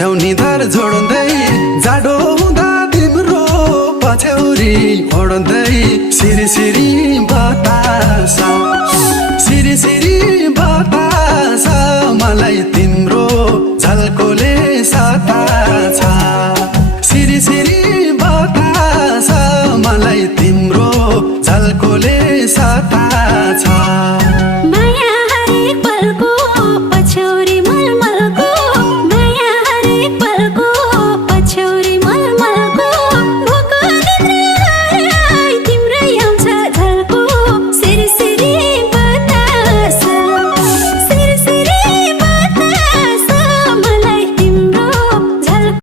पर्थ्यौ निधार जोड्दै जाडो हुँदा तिम्रो पछ्यौरी ओड्दै सिरी सिरी बतास सिरी सिरी बतास मलाई तिम्रो झल्कोले सताछ सिरी सिरी बतास मलाई तिम्रो झल्कोले सताछ